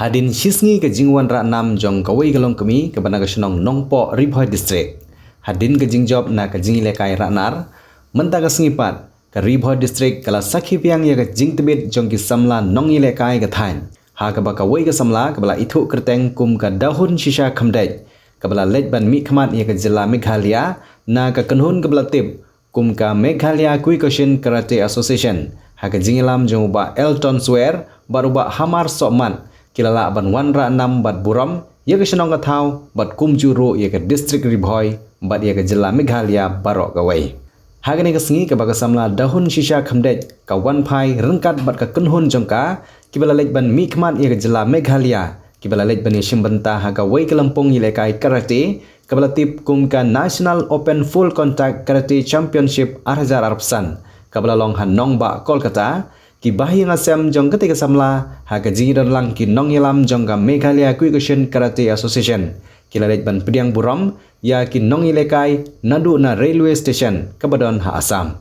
Hadin shisngi ke jingwan ra nam jong kawai galong kami ke bana gasenong nongpo Ribhoi district. Hadin ke jingjob na ke jingi lekai ranar menta ke sengipat ke Ribhoi district kala sakhi piang ya ke jing tebit jong ki samla nongi lekai ke thain. Ha ke ba kawai ke samla ke bala ithu kerteng kum ke dahun shisha khamdej ke bala lejban mi khamat ya ke jilla Meghalaya na ke kenhun ke bala tip kum ke Meghalaya Kyokushin Karate Association. Ha ke jingi lam jong ba Elton Swear baru ba Hamar Sokman kilala ban wanra nam bat buram ya ke senong kathau bat kumjuru ya ke district Ribhoi bat ya ke jilla Meghalaya barok gawai. Hagani ke sengi ke baga samla dahun shisha khamdej ka wan phai rengkat bat ka kenhun jongka kibala lejban mi khmat ya ke jilla Meghalaya kibala lejban ya simbenta haga wai ke Lampung ilekai karate kibala tip kum ka National Open Full Contact Karate Championship Arhajar Arpsan kibala long han nong ba Kolkata ki bahi ngasem jong ketika samla ha ka jingi dan lang ki nong yelam jong ka Meghalaya Kyokushin Karate Association kila lejban pediang buram ya ki nong ilekai nadu na railway station kabadon ha Assam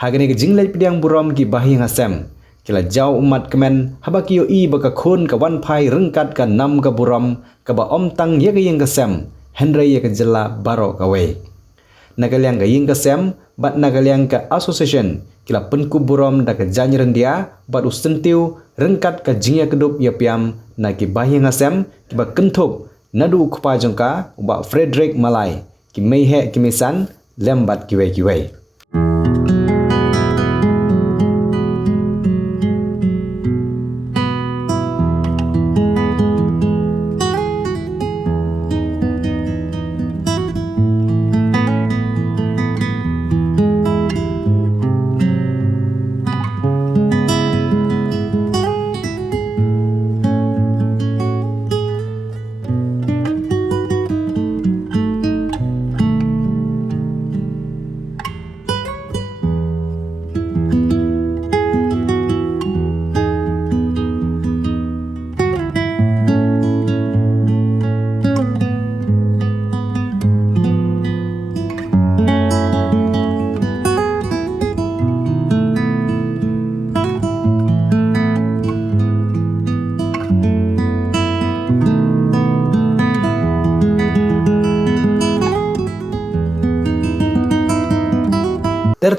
ha gani ke jinglej pediang buram ki bahi ngasem kila jau umat kemen habaki yo i baka khun ka wan phai rengkat ka nam ka buram ka ba om tang ye ka yeng kasem Henry ye ka jilla baro ka we nagaliang ka yeng kasem bat nagaliang ka association kila penku buram da ke janjiran dia bat ustentiu rengkat ka jingya kedup ya piam na ki bahi ngasem ki ba kentup nadu kupa jongka ba Frederick Malai ki meihe ki misan lembat kiwe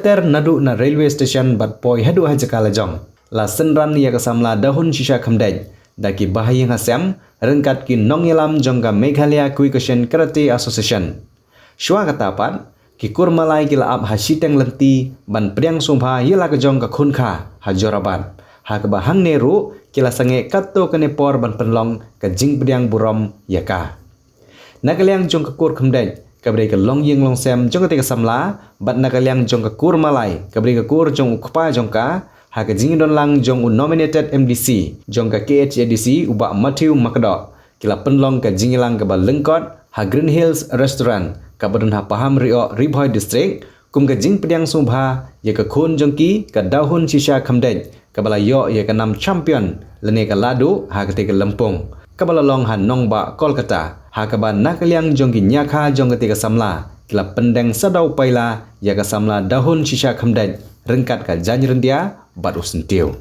Ter nadu na railway station bat poi hadu hajakala jong la senran ya ka samla dahun shisha khamdej daki bahi ngasem rengkat ki nongyelam jong ka Meghalaya Kyokushin Karate Association shwa katapat ki kurmalai kila ab hasiteng lenti ban priang sumpha yela ka jong ka khunkha hajorabat ha ka bahang neru kila sange katto kane por ban penlong ka jing priang buram yaka nagaliang jong ka kur khamdej kabri ka long yeng long sem jong ka samla bat nagaliang jong ka kur malai kabri ka kur jong ukpa jong ka ha ka jing don lang jong nominated MDC jong ka KHADC uba Matthew Makdo kila penlong ka jingilang ka ba lengkot ha Green Hills Restaurant ka badun ha paham rio Ribhoi district kum ka jing pediang sumbha ya ka khun jong ki ka dahun shisha khamdej ka bala yo ya ka nam champion lene ka ladu ha ka te ka Lampung ka bala long ha nong ba Kolkata ha ka ba nakaliang jong ki nyakha jong ka te ka samla kila pendeng sadau paila ya ka samla dahun shisha khamdej rengkat ka janjiran dia bat usentiu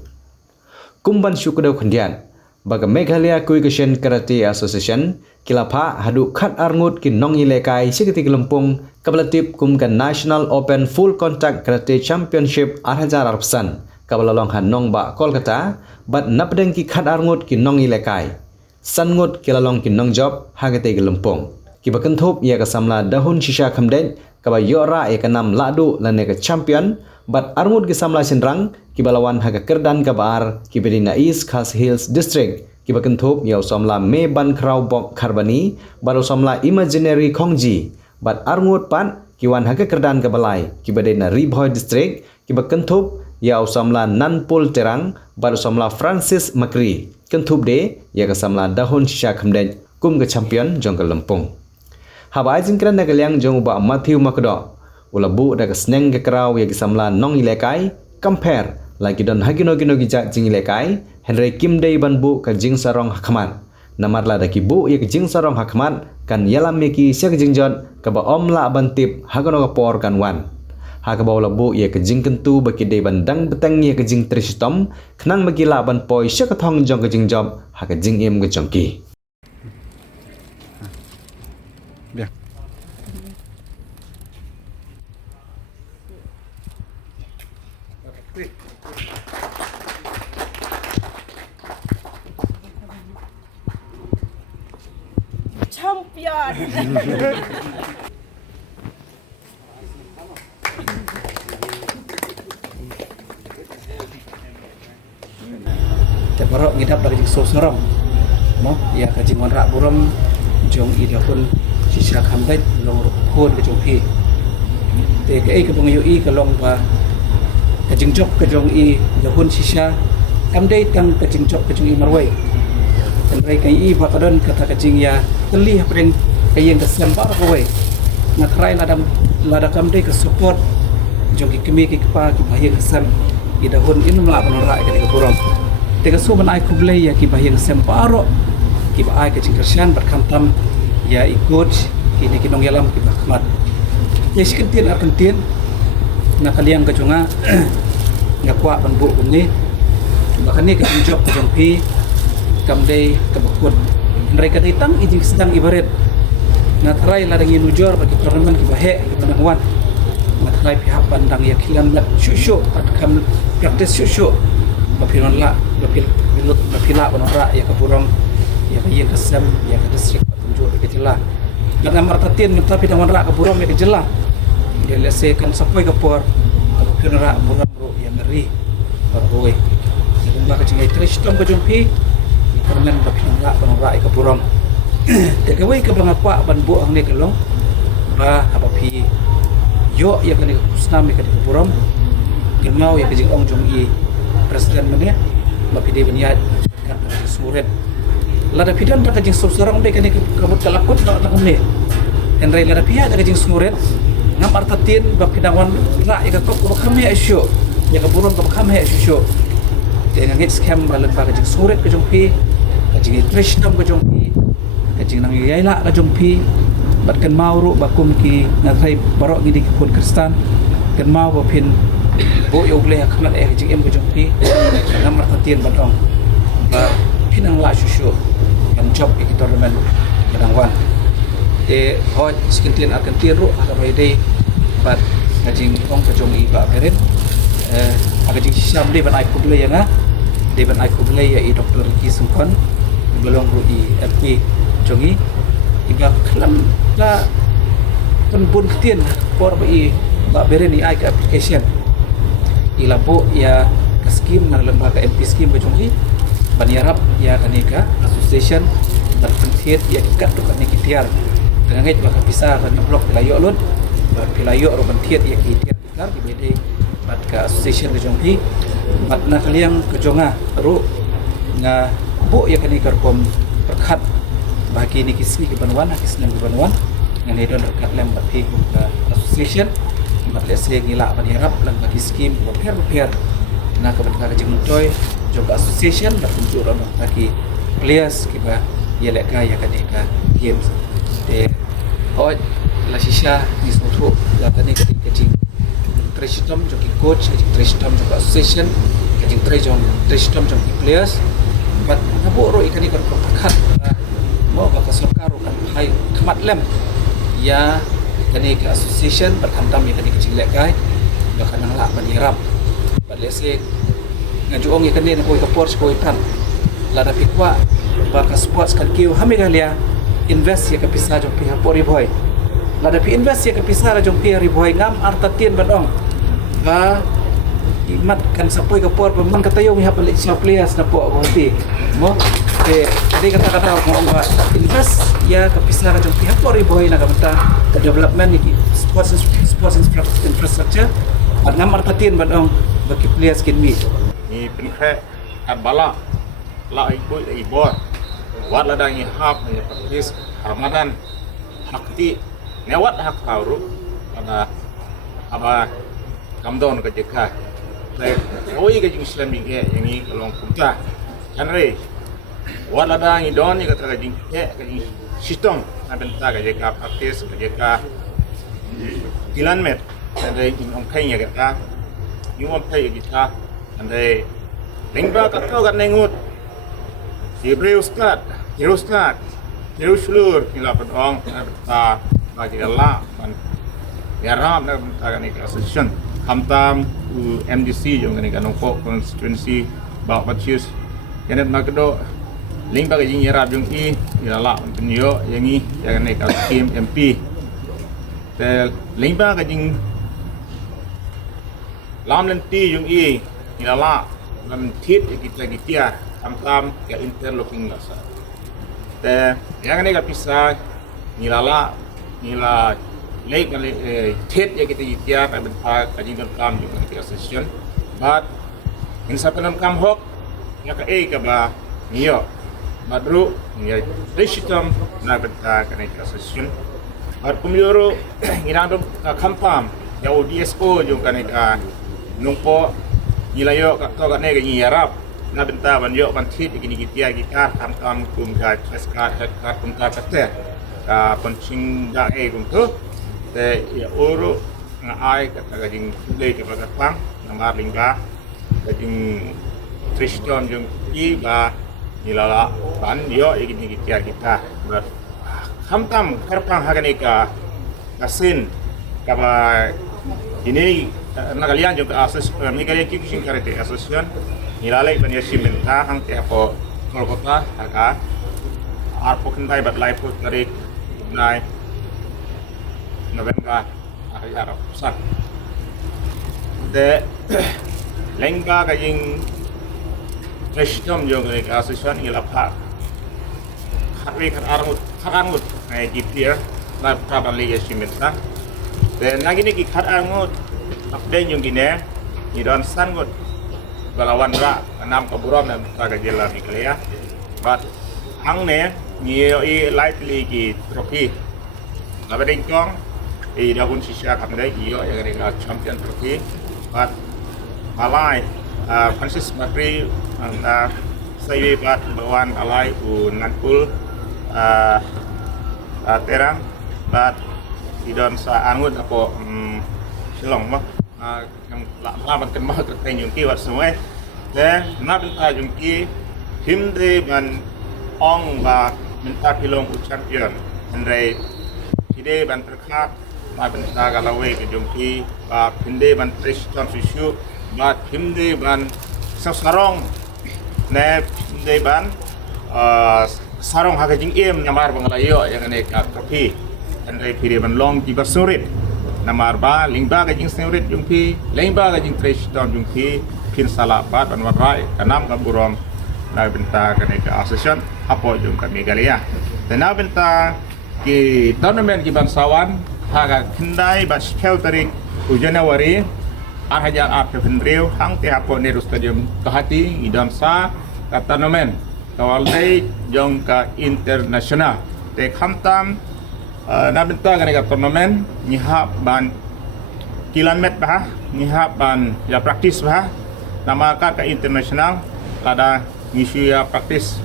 kumban syukudau khandian baga Meghalaya Kyokushin Karate Association kila pha hadu khat arngut ki nong ilekai sikati ki Lampung kabala tip kum ka National Open Full Contact Karate Championship Arhajar Arpsan kabala long han nong ba Kolkata bat napdeng ki khat arngut ki nong ilekai sangut kila long ki nong job hagate ki Lampung ki bakenthop ya ka samla dahun shisha khamdej ka ba yora ya ka nam ladu lane ka champion bat arngut ki samla sinrang ki balawan haga kerdan ka bar ki bedina East Khas Hills district ki bakenthop ya samla me ban krau bok kharbani baru samla imaginary khongji bat arngut pan ki wan haga kerdan ka balai ki bedina Ribhoi district ki bakenthop ya samla nanpul terang baru samla Francis Makri kentup de ya ka samla dahun shisha khamdej kum ka champion jong ka Lampung habai jingkran na kaliang jong ba Matthew Makdo ulabu da ka sneng ka kraw ya ka samla nong ilekai compare lagi don hagino gino gija jing ilekai Henry Kim Dei banbu ka jing sarong hakmat namarla da ki bu ya ka jing sarong hakmat kan yalam me ki sia ka jingjot ka ba om la bantip hagono ka por kan wan ha ka baula bo ye ka jing kentu baki de bandang betang ye ka jing tristom khnang bagi la ban poi sha ka thong jong ka jing job ha ka jing em ka jong ki Bien. Champion. Terbaru ngidap dari sosorong. Mo ya kajing wan rak buram jong ida pun sisa khamdai long khon ke jong phi. Te ke ai ke bang yu i ke long ba kajing jok ke jong i da pun sisa khamdai tang kajing jok ke jong i marwai. Dan rai kai i ba kadon kata kajing ya telih pring kayeng ke sembar ko wai. Ngakrai lada khamdai ke support jong ki kemi ki pa ki bahayang sam ida hun in mla ban rak ke buram. Tega so ban ai kublai ya ki bahayang sam paro ki ba ai ke jingkersian berkantam ya ikut ini kinong yalam ki bahmat ya sikentin arkentin na kaliang ke jonga ngakwa ban bu ni bahkan ni ke job ke jongpi kamdei ke bakut mereka datang izin sedang ibarat na trai ladang nujor bagi tournament ki bahe ki banangwan na trai pihak bandang ya kilan lat syusyu kam praktis syusyu bapiron la bapila banora ya ke burong ya ke kesem ya ke distrik tunjuk ke jelah dengan martatin tapi dengan rak ke burong ya ke jelah dia lesekan sampai ke por ke rak burong bro yang ngeri barboy jadi ba ke jingai tristom ke jumpi permen bapin rak banora ke burong de wei ke bangakwa ban bu ang ne ke long ba abapi yo ya ke ne kusnam ke burong gemau ya ke jing ong jong i presiden mana bapi dia beniat kan suret lada pidan tak jing sorang de kan kabut kalakut nak ni en rai lada pihak tak jing suret ngam artatin bapi dawan ra ya kok kami isu ya ka burun kami isu dengan ngit scam balan pa jing suret ke jongpi jing tristam ke jongpi jing nang yaila ke jongpi batkan mauru bakum ki ngatai barok ngidi ki pun kristan kan mau bapin bo yo boleh kamat jing em ke jongpi ngam artatin batong ba pinang la syusyu kan job iki tournament kadangwan hoj sekentin akan tiru ada bayi bat ngajing ong ke jong i ba beren aga jing syam de ban ai kuble ya nga de ban ai kuble ya i doktor ki sungkon belong ru i fp jongi iba klam la pun tien por ba i ba beren i ai ke application ilapo ya ke skim na lembaga MP skim ba jongi banyarap ya kanika association berpensiat ya ikat tu kan kitiar dengan ngait baka pisah kan blok pilayo lun pilayo ro bantiat ya kitiar kar di bede bat ka association ke jongpi bat na kaliang ke jonga ru nga bu ya kanika kom perkat bagi ni kisni ke banwan kisnan ke banwan ngan edon rekat lem bat pi ke association bat lese ngila banyarap lan bagi skim repair na ka bat ka jengtoy job association dah tunjuk orang bagi players kita ya leka ya kanika games de hoj la shisha ni soto la kanika kecing tristom joki coach kecing tristom job association kecing tristom joki players but nabo ro ikani kan perkat mau baka sarkar kan hai khamat lem ya kanika association berkantam ya kanika kecing leka bahkan nang la banirap but let's say ngajuong ikan ni nak koi koi tan lada pikwa baka sports kan kiu hamigalia invest ya kapisa jong pihak pori boy lada pi invest ya kapisa jong pihak riboy ngam artatin badong ba imat kan sapoi ke por pemang katayong iha balik siap players na po hoti mo ke di kata-kata mo ba invest ya kapisa jong pihak pori boy na kamta ke development ni sports infrastructure at ngam artatin badong bagi players kin mi niเป็นแค่อัดบาลาละไอ้บุ้ยไอ้บอสวัดละดังยี่ฮับเนี่ยประเทศรามดันฮักที่เนวัดฮักข่าวรู้ada apa kamdon ke jeka le oi ke jing islamic ye yang ni long kumta kan re wadt la dang i don ni ke tra jing ye ke jing sistem na ben ta ke jeka praktis ke jeka kilan met ande in om kai ya kita ni om kai kita ande lingba ka to kan nengut Hebrewskat Jerusalem kila pedong ta bagi Allah man ya ram na kan ni association kamtam MDC yung kan nongpo constituency ba pachis yanet magdo lingba ka jing yarab yung ilala penyo yang yang ni ka team MP te lingba ka jing lam lenti yung ilala lam tit kita gitia kamtam ke interlocking lasa te yang ni ka pisah nilala nila lake tit ya kita gitia pa benpa kajing kam yung ka session but in sa penon kam hok ya ka ka ba niyo madru ya rishitam na benta ka ka session but kumyoro inando kampam ya ODSO yung ka nungpo nilayo ka to ka ne ka yarap na benta ban yo ban tit gini gitia gitar kam kum ka cheska ka kum ka te ka punching da kum tu te ya oro nga ai ka gajing le ka ba pang na marlingga gajing Tristan yung ba nilala ban yo gini gitia kita ber kamtam karpang haganika kasin kaba ini nagalian juga asos nagalian kising karete asosian nilalai ban yasim benta hang te apo kolkota haka arpo kendai bat lai put tarik nai November ayar pusat de lengga kajing Tristan yung asosian ilapa hatwe kharangut ai gipir la taban le yasim benta de nagini ki kharangut update yung gine ni don sangut balawan ra enam kaburam na taga jela miklea but hang ne ni lightly ki trophy labading kong dahun sisya kamdai iyo yang ada champion trophy but malai Francis Makri anda saya bat bawan alai nanpul terang but idon sa angut apa silong mah yang lama kan mah terkait yung kiwat semua dan na benta yung ki himde ban ong ba minta pilong champion andre hide ban terkat na benta galawe ke yung ki ba himde ban Tristan Susu ba himde ban sarong ne himde ban sarong hagajing nyamar bangalayo yang ne ka trofi andre pire ban long di basurit namar ba lingba ka jing seurit yung pi lingba ka jing Tristan yung pi pin sala ba ban warai kanam ka burom na benta ka ne ka association apo yung kami galia dan na benta ki tournament ki bangsawan haga kendai ba skel tarik Januari hajar art vendriu hang te apo ne stadium kahati idam sa ka tournament kawalai jong ka international te khamtam na benta ka ne ka tournament nyihap ban kilomet bah nyihap ban ya praktis bah nama ka internasional lada ngisi ya praktis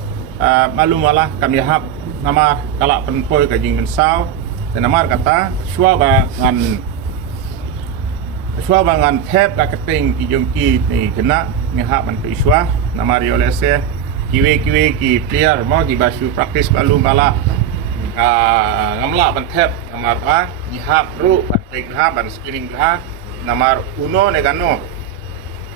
malum malah kami hap nama kalak penpoi ka jing mensau dan nama kata shua bangan tep ka keting ki jongki ni kena nyihap ban piswa nama riolese kiwe ki player mau ki basu praktis malum malah ngamla ban tep namar ba nyihap ru ban tegha ban screening ha namar uno negano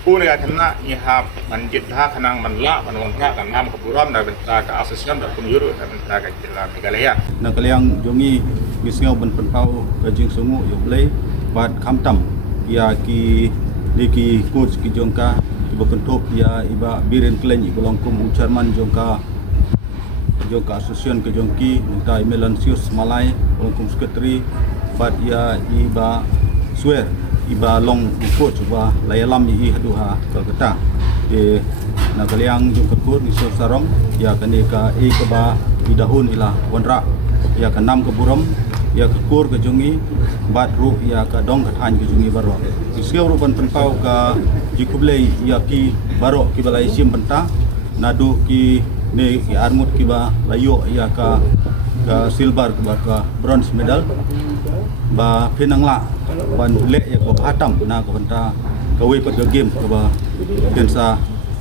unega kena nyihap ban jitha kanang manla ban wangka kan nam keburam da benta ka asosian da kunyuru da benta ka jila megalaya na kaliang jongi gisngau ban penpau kajing sungu yo play bat kamtam ya ki leki coach ki jongka iba kentok ya iba biren klen ibolongkum ucarman jongka asosian ke jongki minta melansius malai olongkum sekretari bat ya iba swear iba long coach ba layalam i haduha kalkata na kaliang jong kekut ni sarong ya kani ka ke ba idahun ila wanra ya ka nam ke buram ya kekur ke jongi bat ru ya ka dong ka than ke jongi baro siau ruban penpau ka jikublei ya ki baro ki balai sim benta nadu ki ne ki armut ki ba layo ya ka silver ke ba ka bronze medal ba pinang la ban le ya ko hatam na ko banta kawai pat game ko ba pensa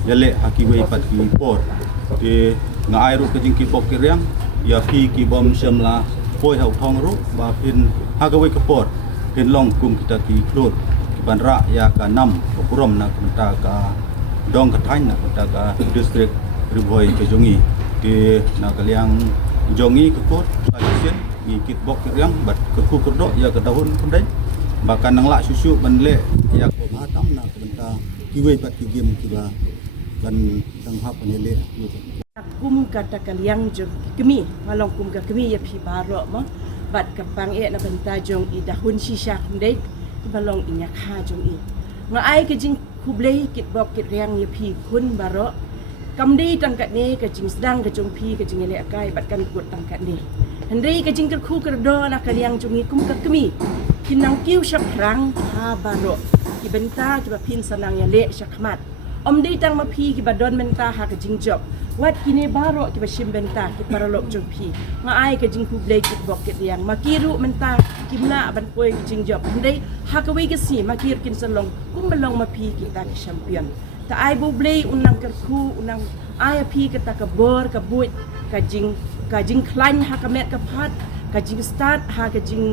ya le haki wei pat ki por ke ngai ru ke jing ki pok ki riang ya pi ki bom sem la poi hau thong ru ba pin ha kawai ke por pin long kum kita ki klot ki ban ra ya ka nam ko purom na ko banta ka dong ka thain na ko ta ka district riboi ke jongi ke na kaliang jongi ke pot pasien ni kit bok ki riang bat ke ku kerdo ya ke dahun pendai bahkan nang la susu ban le ya ko hatam na ko banta ki wei pat ki game ki ba ban dang hap ne le kum kata kaliang jong kemi malong kum ka kemi ya pi baro mo bat kapang e na banta jong i dahun shisha ndai balong inya kha jong i nga ai ke jing kublei kit bok kit riang ya pi kun baro kamdi tangkat ni ke jing sedang ke jong pi ke jing le akai bat kan kut tangkat ni hendai ke jing ku kerdo na kaliang jong i kum ka kemi kinang kiu syak rang ha baro ki benta ki ba pin sanang ya le syakmat om di tang ma pi ki ba don benta ha ke jing job wat kini baro ki ba shim benta ki paralok jong pi nga ai ke jing kublei kit bok kit riang makiru menta kimna ban poi ki jing job hendai ha ka wei ke si makir kin salong kum belong ma pi kita ki champion ta ai bu blei unang kerku unang ai pi kita ka bor ka buit ka jing klan ha ka met ka phat ka jing start ha ka jing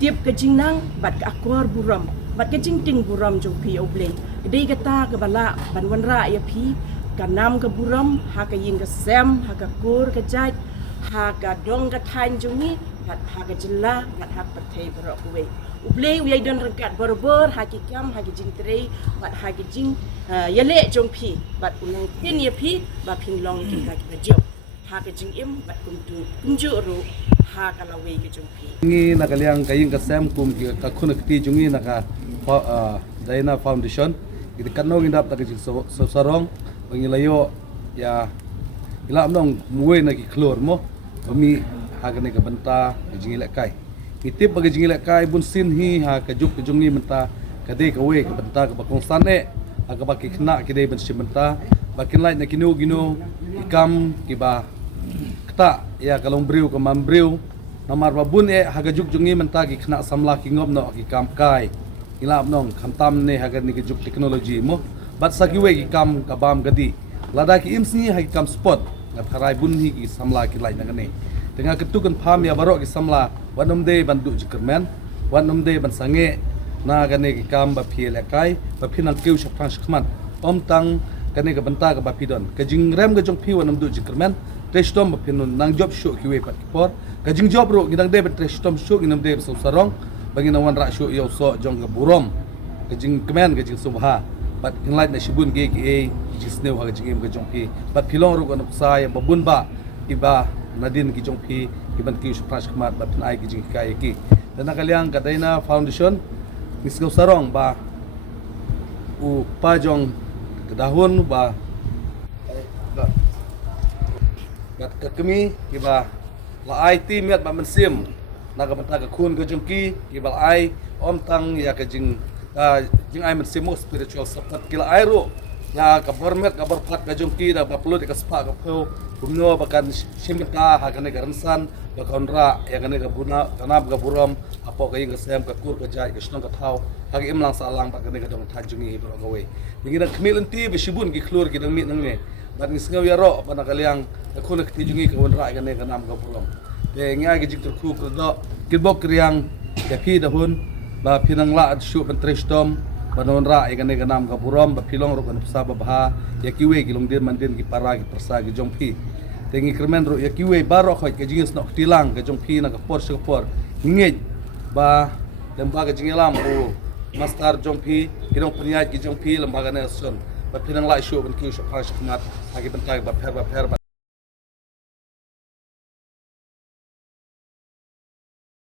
tiap ka jing nang bat ka akor buram bat ka jing ting buram jong pi o blei dei ka ta ka bala ban wan ra ya pi ka nam ka buram ha ka ying ka sem ha ka kur ka jaj ha ka dong ka thain jong ni bat ha ka jilla bat ha pathai bro ku wei ublei wi don rangkat bor ha ki kam ha ki jing trei bat ha ki jing yale jong pi bat unang tin ya pi ba pin long ki ka ki job ha ka jing im bat kum tu kunju ru ha ka la wei ki jong pi ngi na kaliang kaying ka sem kum ki ka khun ki jungi na ka Daina Foundation kita kanong indap ta ki so sarong ngi layo ya ila amnong muwe na ki klor mo mi ha ka ne ka banta jingi le kai itip bagi jingi le kai bun sin hi ha ka juk ki jungi menta ka de ka we ka banta ka bakong sane ha ka baki khna ki de ban sim banta bakin lai na kinu ikam ki ba kta ya kalong briu ka mam briu namar babun haga juk jungi menta ki khna samla ki ngom no ki kam kai ilap nong khamtam ne haga ni ki juk technology mo bat sagi we ki kam ka bam gadi lada ki imsi ha ki kam spot ngat harai bun hi ki samla ki lai na ne tengah ketukan pham ya barok ki samla wanom de bandu jikermen wanom de ban sange na ga ne ki kam ba phie le kai ba phinang kiu shapang shkman om tang ka ne ka banta ka ba pidon ka jing rem ga jong phi wanom du jikermen trestom ba pinun nang job show ki we pat ki por ka jing job ro gidang de trestom show ginam de so sarong bagi na wan ra show yo so jong ga burom ka jing kemen ka jing subha bat in light na shibun ge ki e jisneu ha jing ga jong phi bat philong ro ga sa ya babun ba iba nadin ki jong phi iban ki shapang shkmat bat nai ki jing kai ki dan kaliang ka Daina Foundation misgo sarong ba u pa jong kedahun ba gat ka kami kiba la ai ti met ba mensim na ka banta ka khun ka jungki kiba ai om tang ya ka jing ai mensim mo spiritual support kila ai ro ya ka bormet ka borpat ka jungki da ba plut ka spa ka pho kumno ba kan simta ha ka ne garansan ba konra ya ka ne ka buna kanab ka buram apo ka ing ka sem ka kur ka jai ka shnong ka thau ha ka imlang sa lang ba ka ne ka dong than jungi bro ka we bingina khmilun ti be shibun ki klur ki dang mi nang ne bat ngisngaw yaro pa nakaliang ako nakitijungi ka wanra ka ne ka nam ka purom de nga ga jik ku ko do kibok kriang ya pi dahun ba pinang la at shu ban trestom banon ra ka ne ka nam ka purom ba pilong ro kan sa ba ha ya kiwe kilong din man din ki para ki persa ki jong pi tengi kremen ro ya kiwe baro khoi ka jingis nok tilang ka jong pi na ka por sa por ngej ba lembaga jingelam o mastar jong pi kirong punyat ki jong pi lembaga ne son ba pinang la shu ban ki shu pa shkmat agi ban ba pher